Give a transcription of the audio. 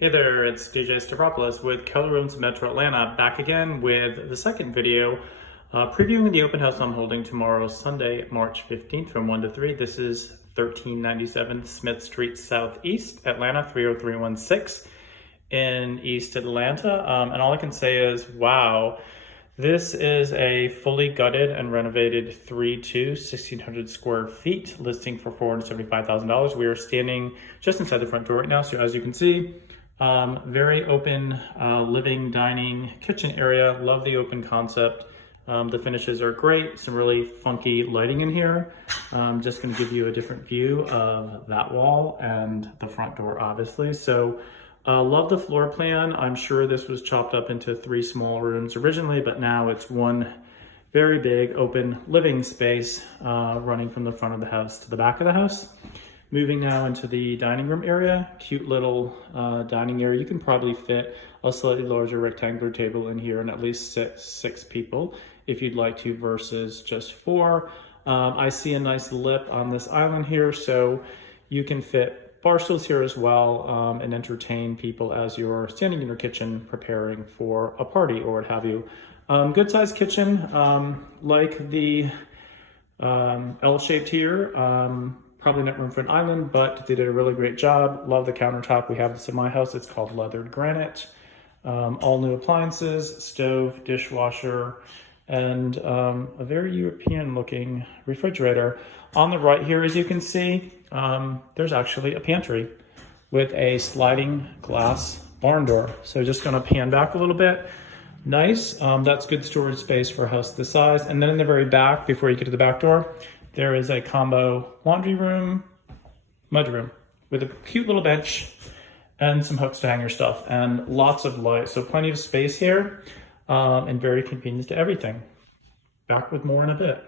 Hey there, it's DJ Stavropoulos with Keller Williams Metro Atlanta, back again with the second video previewing the open house I'm holding tomorrow, Sunday, March 15th from 1 to 3. This is 1397 Smith Street Southeast, Atlanta 30316 in East Atlanta. And all I can say is, wow, this is a fully gutted and renovated 3-2, 1,600 square feet, listing for $475,000. We are standing just inside the front door right now, so as you can see, very open living, dining, kitchen area. Love the open concept. The finishes are great. Some really funky lighting in here. Just going to give you a different view of that wall and the front door, obviously. So love the floor plan. I'm sure this was chopped up into 3 small rooms originally, but now it's one very big open living space running from the front of the house to the back of the house. Moving now into the dining room area, cute little dining area. You can probably fit a slightly larger rectangular table in here and at least six people if you'd like to, versus just 4. I see a nice lip on this island here, so you can fit bar stools here as well and entertain people as you're standing in your kitchen preparing for a party or what have you. Good sized kitchen, like the L-shaped here. Probably not room for an island, but they did a really great job. Love the countertop. We have this in my house. It's called leathered granite. All new appliances, stove, dishwasher, and a very European looking refrigerator. On the right here, as you can see, there's actually a pantry with a sliding glass barn door. So just gonna pan back a little bit. Nice, that's good storage space for a house this size. And then in the very back, before you get to the back door, there is a combo laundry room, mudroom, with a cute little bench and some hooks to hang your stuff and lots of light. So plenty of space here and very convenient to everything. Back with more in a bit.